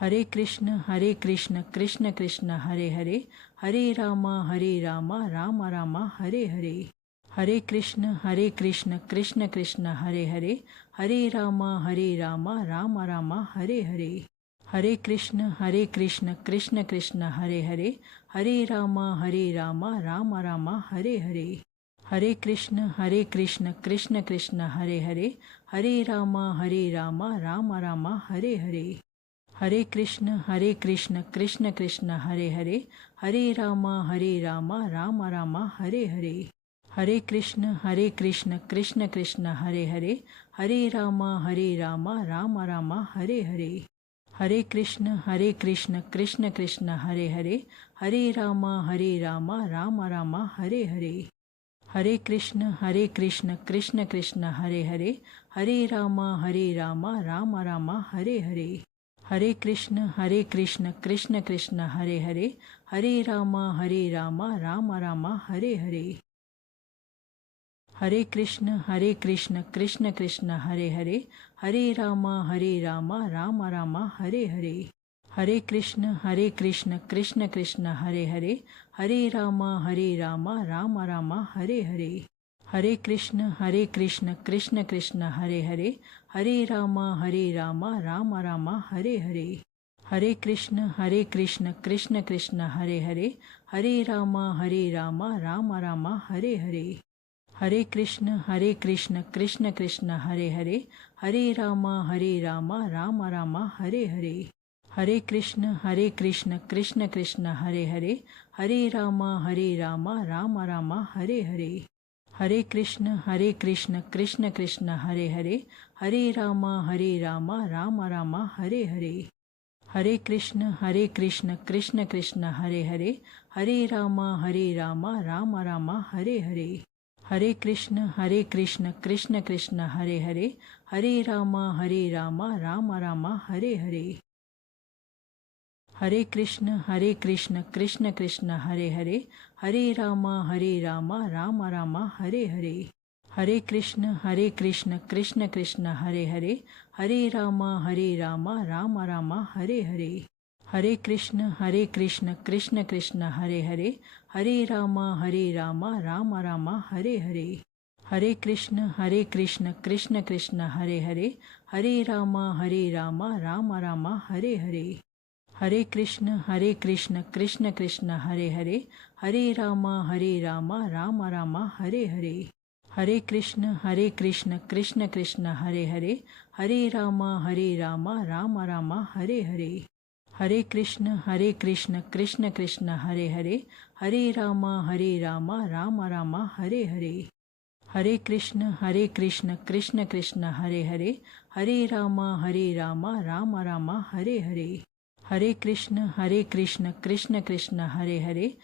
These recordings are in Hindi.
हरे कृष्ण कृष्ण कृष्ण हरे हरे, हरे राम राम राम हरे हरे। हरे कृष्ण कृष्ण कृष्ण हरे हरे, हरे राम राम राम हरे हरे। हरे कृष्ण कृष्ण कृष्ण हरे हरे, हरे राम राम राम हरे हरे। हरे कृष्ण कृष्ण कृष्ण हरे हरे, हरे राम राम राम हरे हरे। हरे कृष्ण कृष्ण कृष्ण हरे हरे, हरे राम राम राम हरे हरे। हरे कृष्ण कृष्ण कृष्ण हरे हरे, हरे राम राम राम हरे हरे। हरे कृष्ण कृष्ण कृष्ण हरे हरे, हरे राम राम राम हरे हरे। हरे कृष्ण कृष्ण कृष्ण हरे हरे, हरे राम राम राम हरे हरे। हरे कृष्ण कृष्ण कृष्ण हरे हरे, हरे राम राम राम हरे हरे। हरे कृष्ण कृष्ण कृष्ण हरे हरे, हरे राम राम राम हरे हरे। हरे कृष्ण कृष्ण कृष्ण हरे हरे, हरे राम राम राम हरे हरे। हरे कृष्ण कृष्ण कृष्ण हरे हरे, हरे राम राम राम हरे हरे। हरे कृष्ण कृष्ण कृष्ण हरे हरे, हरे राम राम राम हरे हरे। हरे कृष्ण कृष्ण कृष्ण हरे हरे, हरे राम राम राम हरे हरे। हरे कृष्ण कृष्ण कृष्ण हरे हरे, हरे राम राम राम हरे हरे। हरे कृष्ण कृष्ण कृष्ण हरे हरे, हरे राम राम राम हरे हरे। हरे कृष्ण कृष्ण कृष्ण हरे हरे, हरे राम राम राम हरे हरे। हरे कृष्ण कृष्ण कृष्ण हरे हरे, हरे राम राम राम हरे हरे। हरे कृष्ण कृष्ण कृष्ण हरे हरे, हरे राम राम राम हरे हरे। हरे कृष्ण कृष्ण कृष्ण हरे हरे, हरे राम राम राम हरे हरे। हरे कृष्ण कृष्ण कृष्ण हरे हरे, हरे राम राम राम हरे हरे। हरे कृष्ण कृष्ण कृष्ण हरे हरे, हरे राम राम राम हरे हरे। हरे कृष्ण कृष्ण कृष्ण हरे हरे, हरे राम राम राम हरे हरे। हरे कृष्ण कृष्ण कृष्ण हरे हरे, हरे राम राम राम हरे हरे। हरे कृष्ण कृष्ण कृष्ण हरे हरे, हरे राम राम राम हरे हरे। हरे कृष्ण कृष्ण कृष्ण हरे हरे, हरे राम राम राम हरे हरे। हरे कृष्ण कृष्ण कृष्ण हरे हरे, हरे राम राम राम हरे हरे। हरे कृष्ण कृष्ण कृष्ण हरे हरे, हरे राम राम राम हरे हरे। हरे कृष्ण कृष्ण कृष्ण हरे हरे,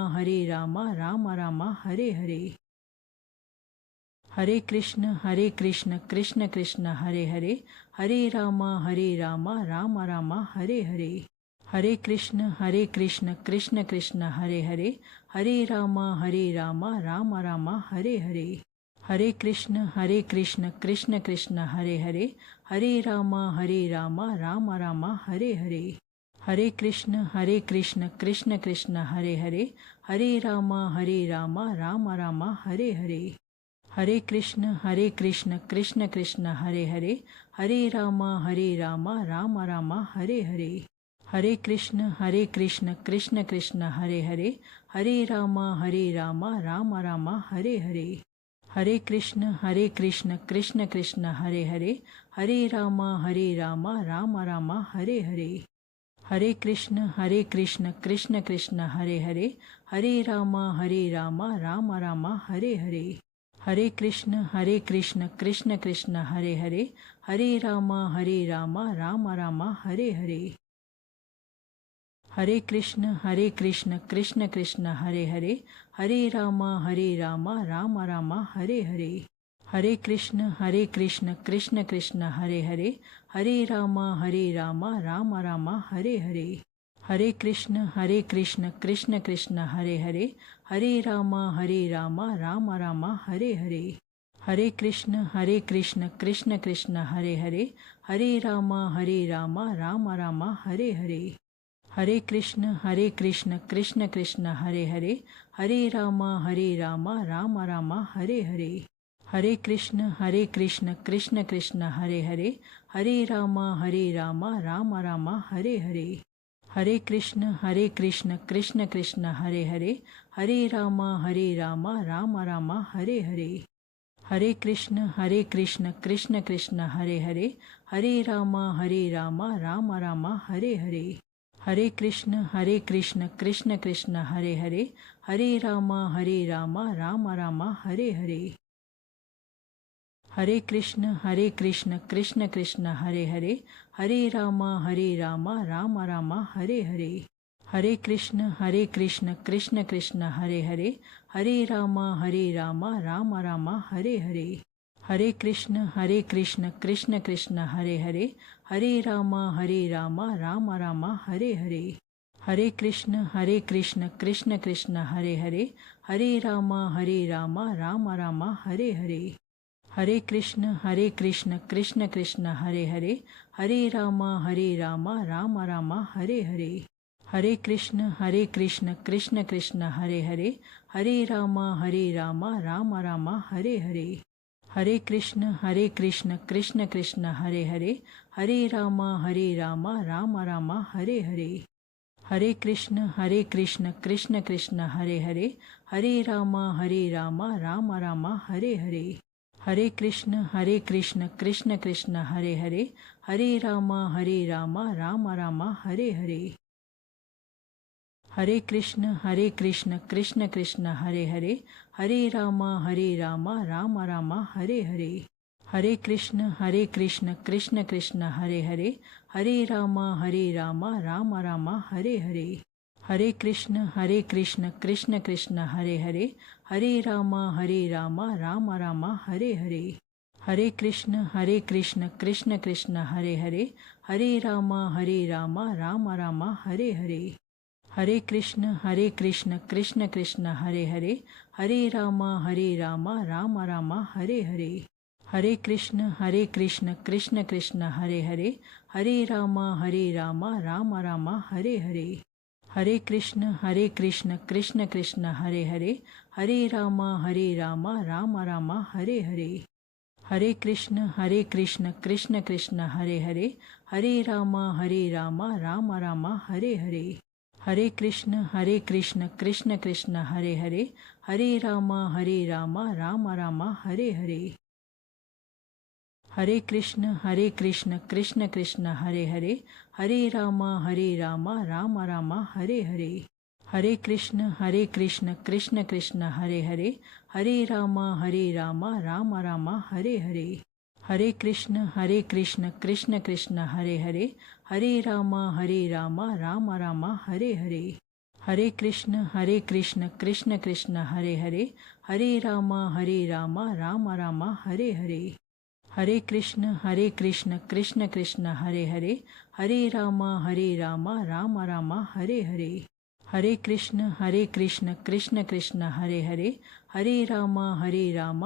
हरे राम राम राम हरे हरे। हरे कृष्ण कृष्ण कृष्ण हरे हरे, हरे राम राम राम हरे हरे। हरे कृष्ण कृष्ण कृष्ण हरे हरे, हरे राम राम राम हरे हरे। हरे कृष्ण कृष्ण कृष्ण हरे हरे, हरे राम राम राम हरे हरे। हरे कृष्ण कृष्ण कृष्ण हरे हरे, हरे राम राम राम हरे हरे। हरे कृष्ण कृष्ण कृष्ण हरे हरे, हरे राम राम राम हरे हरे। हरे कृष्ण कृष्ण कृष्ण हरे हरे, हरे राम राम राम हरे हरे। हरे कृष्ण कृष्ण कृष्ण हरे हरे, हरे राम राम राम हरे हरे। हरे कृष्ण कृष्ण कृष्ण हरे हरे, हरे राम राम राम हरे हरे। हरे कृष्ण कृष्ण कृष्ण हरे हरे, हरे राम राम राम हरे हरे। हरे कृष्ण कृष्ण कृष्ण हरे हरे, हरे राम राम राम हरे हरे। हरे कृष्ण कृष्ण कृष्ण हरे हरे, हरे राम राम राम हरे हरे। हरे कृष्ण कृष्ण कृष्ण हरे हरे, हरे राम राम राम हरे हरे। हरे कृष्ण कृष्ण कृष्ण हरे हरे, हरे राम राम राम हरे हरे। हरे कृष्ण कृष्ण कृष्ण हरे हरे, हरे राम राम राम हरे हरे। हरे कृष्ण कृष्ण कृष्ण हरे हरे, हरे राम राम राम हरे हरे। हरे कृष्ण कृष्ण कृष्ण हरे हरे, हरे राम राम राम हरे हरे। हरे कृष्ण कृष्ण कृष्ण हरे हरे, हरे राम राम राम हरे हरे। हरे कृष्ण कृष्ण कृष्ण हरे हरे, हरे राम राम राम हरे हरे। हरे कृष्ण कृष्ण कृष्ण हरे हरे, हरे राम राम राम हरे हरे। हरे कृष्ण कृष्ण कृष्ण हरे हरे, हरे राम राम राम हरे हरे। हरे कृष्ण कृष्ण कृष्ण हरे हरे, हरे राम राम राम हरे हरे। हरे कृष्ण कृष्ण कृष्ण हरे हरे, हरे राम राम राम हरे हरे। हरे कृष्ण कृष्ण कृष्ण हरे हरे, हरे राम राम राम हरे हरे। हरे कृष्ण कृष्ण कृष्ण हरे हरे, हरे राम राम राम हरे हरे। हरे कृष्ण कृष्ण कृष्ण हरे हरे, हरे राम राम राम हरे हरे। हरे कृष्ण कृष्ण कृष्ण हरे हरे, हरे राम राम राम हरे हरे। हरे कृष्ण कृष्ण कृष्ण हरे हरे, हरे राम राम राम हरे हरे। हरे कृष्ण कृष्ण कृष्ण हरे हरे, हरे राम राम राम हरे हरे। हरे कृष्ण कृष्ण कृष्ण हरे हरे, हरे राम राम राम हरे हरे। हरे कृष्ण कृष्ण कृष्ण हरे हरे, हरे राम राम राम हरे हरे। हरे कृष्ण कृष्ण कृष्ण हरे हरे, हरे राम राम राम हरे हरे। हरे कृष्ण कृष्ण कृष्ण हरे हरे, हरे राम राम राम हरे हरे। हरे कृष्ण कृष्ण कृष्ण हरे हरे, हरे राम राम राम हरे हरे। हरे कृष्ण कृष्ण कृष्ण हरे हरे, हरे राम राम राम हरे हरे। हरे कृष्ण कृष्ण कृष्ण हरे हरे, हरे राम राम राम हरे हरे। हरे कृष्ण कृष्ण कृष्ण हरे हरे, हरे राम राम राम हरे हरे। हरे कृष्ण कृष्ण कृष्ण हरे हरे, हरे राम राम राम हरे हरे। हरे कृष्ण कृष्ण कृष्ण हरे हरे, हरे राम राम राम हरे हरे। हरे कृष्ण कृष्ण कृष्ण हरे हरे, हरे राम राम राम हरे हरे। हरे कृष्ण कृष्ण कृष्ण हरे हरे, हरे राम राम राम हरे हरे। हरे कृष्ण कृष्ण कृष्ण हरे हरे, हरे राम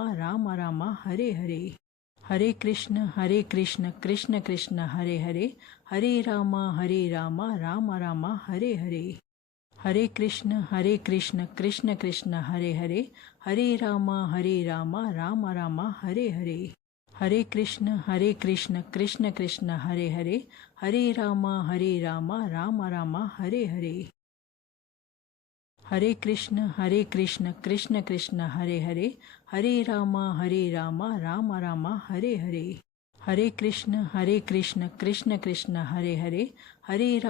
राम राम हरे हरे। हरे कृष्ण कृष्ण कृष्ण हरे हरे, हरे राम राम राम हरे हरे। हरे कृष्ण कृष्ण कृष्ण हरे हरे, हरे राम राम राम हरे हरे। हरे कृष्ण कृष्ण कृष्ण हरे हरे, हरे राम राम राम हरे हरे। हरे कृष्ण कृष्ण कृष्ण हरे हरे,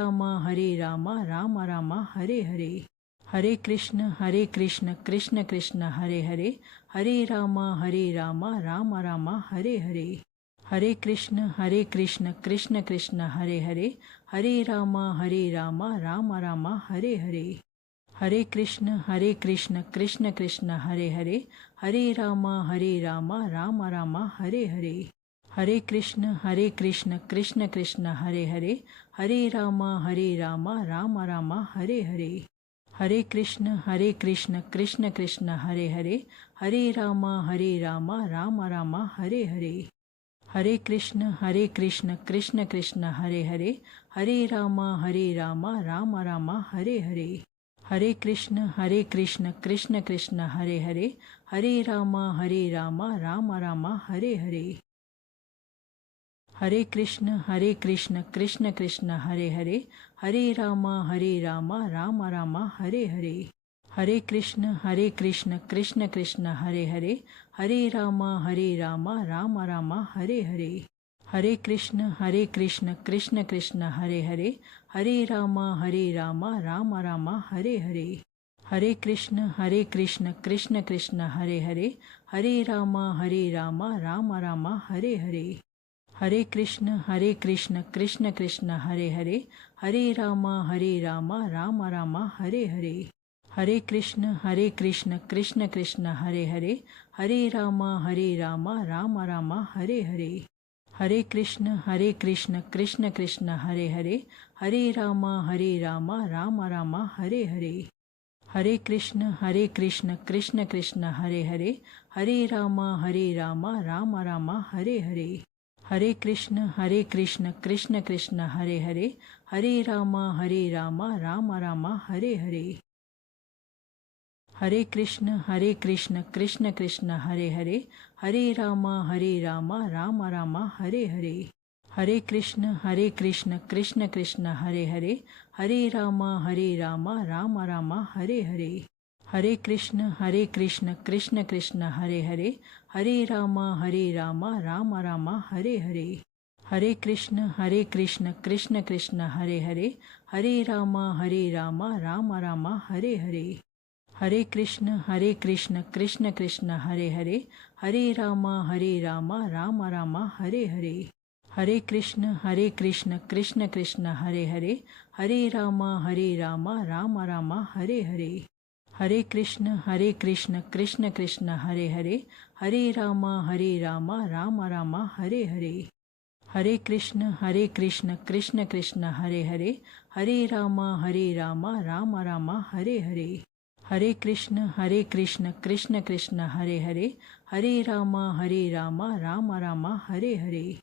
हरे राम राम राम हरे हरे। हरे कृष्ण कृष्ण कृष्ण हरे हरे, हरे राम राम राम हरे हरे। हरे कृष्ण कृष्ण कृष्ण हरे हरे, हरे राम राम राम हरे हरे। हरे कृष्ण कृष्ण कृष्ण हरे हरे, हरे राम राम राम हरे हरे। हरे कृष्ण कृष्ण कृष्ण हरे हरे, हरे राम राम राम हरे हरे। हरे कृष्ण कृष्ण कृष्ण हरे हरे, हरे राम राम राम हरे हरे। हरे कृष्ण कृष्ण कृष्ण हरे हरे, हरे राम राम राम हरे हरे। हरे कृष्ण कृष्ण कृष्ण हरे हरे, हरे राम राम राम हरे हरे। हरे कृष्ण कृष्ण कृष्ण हरे हरे, हरे राम राम राम हरे हरे। हरे कृष्ण कृष्ण कृष्ण हरे हरे, हरे राम राम राम हरे हरे। हरे कृष्ण कृष्ण कृष्ण हरे हरे, हरे राम राम राम हरे हरे। हरे कृष्ण कृष्ण कृष्ण हरे हरे, हरे राम राम राम हरे हरे। हरे कृष्ण कृष्ण कृष्ण हरे हरे, हरे राम राम राम हरे हरे। हरे कृष्ण कृष्ण कृष्ण हरे हरे, हरे राम राम राम हरे हरे। हरे कृष्ण कृष्ण कृष्ण हरे हरे, हरे राम राम राम हरे हरे। हरे कृष्ण कृष्ण कृष्ण हरे हरे, हरे राम राम राम हरे हरे। हरे कृष्ण कृष्ण कृष्ण हरे हरे, हरे राम राम राम हरे हरे। हरे कृष्ण कृष्ण कृष्ण हरे हरे, हरे राम राम राम हरे हरे। हरे कृष्ण कृष्ण कृष्ण हरे हरे, हरे राम राम राम हरे हरे। हरे कृष्ण कृष्ण कृष्ण हरे हरे, हरे राम राम राम हरे हरे। हरे कृष्ण कृष्ण कृष्ण हरे हरे, हरे राम राम राम हरे हरे। हरे कृष्ण कृष्ण कृष्ण हरे हरे, हरे राम राम राम हरे हरे। हरे कृष्ण कृष्ण कृष्ण हरे हरे, हरे राम राम राम हरे हरे। हरे कृष्ण कृष्ण कृष्ण हरे हरे, हरे राम राम राम हरे हरे। हरे कृष्ण कृष्ण कृष्ण हरे हरे, हरे राम राम राम हरे हरे। हरे कृष्ण कृष्ण कृष्ण हरे हरे, हरे राम राम राम हरे हरे।